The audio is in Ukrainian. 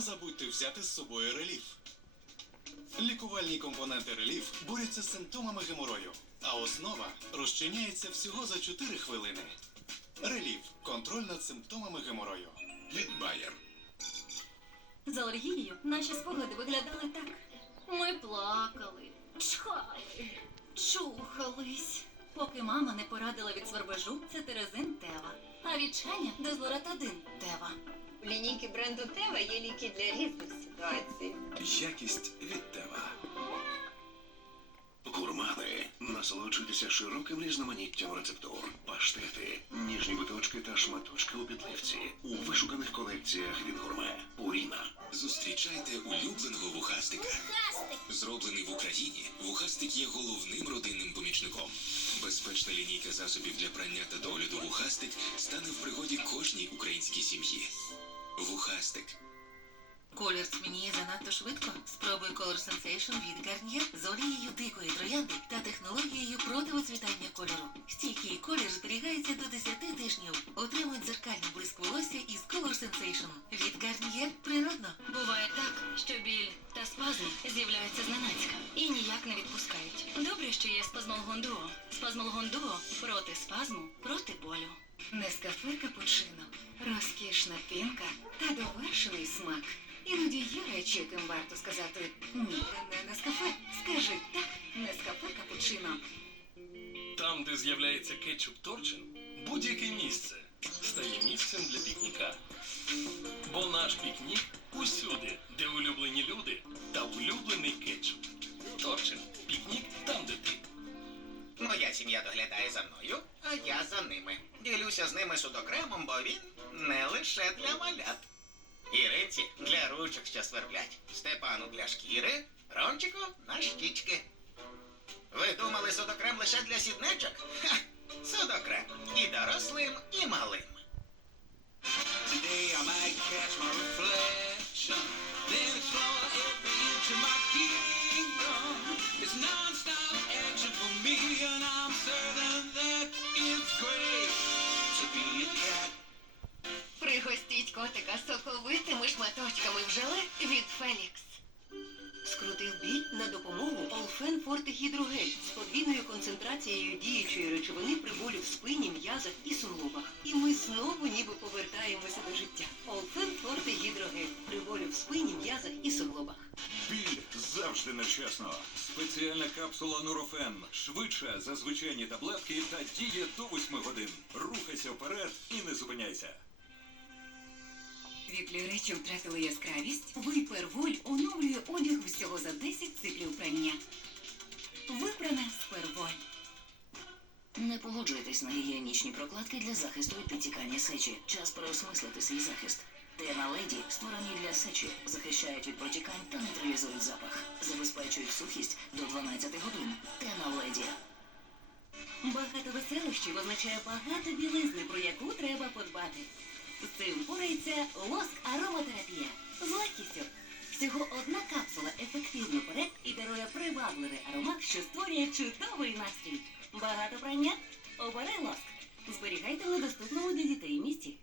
не забудьте взяти з собою реліф. Лікувальні компоненти реліф борються з симптомами геморою, а основа розчиняється всього за 4 хвилини. Реліф контроль над симптомами геморою. Від Bayer. З алергією наші спогади виглядали так. Ми плакали, чхали, чухались. Поки мама не порадила від свербежу цитирезин Тева, а від чхання дезлоратадин Тева. У лінійки бренду Тева є ліки для різних ситуацій. Якість від Тева. Гурмани. Насолоджуйтеся широким різноманіттям рецептур, паштети, ніжні биточки та шматочки у підливці у вишуканих колекціях від гурме. Пуріна. Зустрічайте улюбленого вухастика. Зроблений в Україні, вухастик є головним родинним помічником. Безпечна лінійка засобів для прання та догляду вухастик стане в пригоді кожній українській сім'ї. Вухастик. Колір тьмяніє занадто швидко. Спробуй Color Sensation від Garnier з олією дикої троянди та технологією противоцвітання кольору. Стійкий колір зберігається до 10 тижнів. Отримуй дзеркальний блиск волосся із Color Sensation. Від Garnier природно. Буває так, що біль та спазм з'являються зненацька і ніяк не відпускають. Добре, що є спазмолгон дуо. Спазмолгон дуо проти спазму, проти болю. Нескафе капучино, розкішна пінка та довершений смак. Іноді є речі, яким варто сказати ні, не Нескафе. Скажи так, Нескафе капучино. Там, де з'являється кетчуп торчин, будь-яке місце стає місцем для пікніка. Бо наш пікнік усюди, де улюблені люди та улюблений кетчуп. Торчин. Сім'я доглядає за мною, а я за ними. Ділюся з ними судокремом, бо він не лише для малят. Іриці для ручок, що сверблять, Степану для шкіри, Рончику на щічки. Ви думали судокрем лише для сідничок? Ха! Котика соковитими шматочками в желе від Фелікс. Скрутив біль на допомогу Олфен Форте Гідрогель з подвійною концентрацією діючої речовини при болю в спині, м'язах і суглобах. І ми знову ніби повертаємося до життя. Олфен Форте Гідрогель при болю в спині, м'язах і суглобах. Біль завжди нечесно. Спеціальна капсула Нурофен. Швидша за звичайні таблетки та діє до 8 годин. Рухайся вперед і не зупиняйся. Вітлі речі втратили яскравість. Виперволь оновлює одяг всього за 10 циклів прання. Випрана з перволь. Не погоджуйтесь на гігієнічні прокладки для захисту від підтікання сечі. Час переосмислити свій захист. Тена леді створені для сечі, захищають від протікань та нейтралізують запах, забезпечують сухість до 12 годин. Тена леді. Багато веселощів означає багато білизни, про яку треба подбати. Цим впорається лоск ароматерапія з легкістю. Всього одна капсула ефективно пере і дарує привабливий аромат, що створює чудовий настрій. Багато прання? Обери лоск. Зберігайте в недоступному для дітей місці.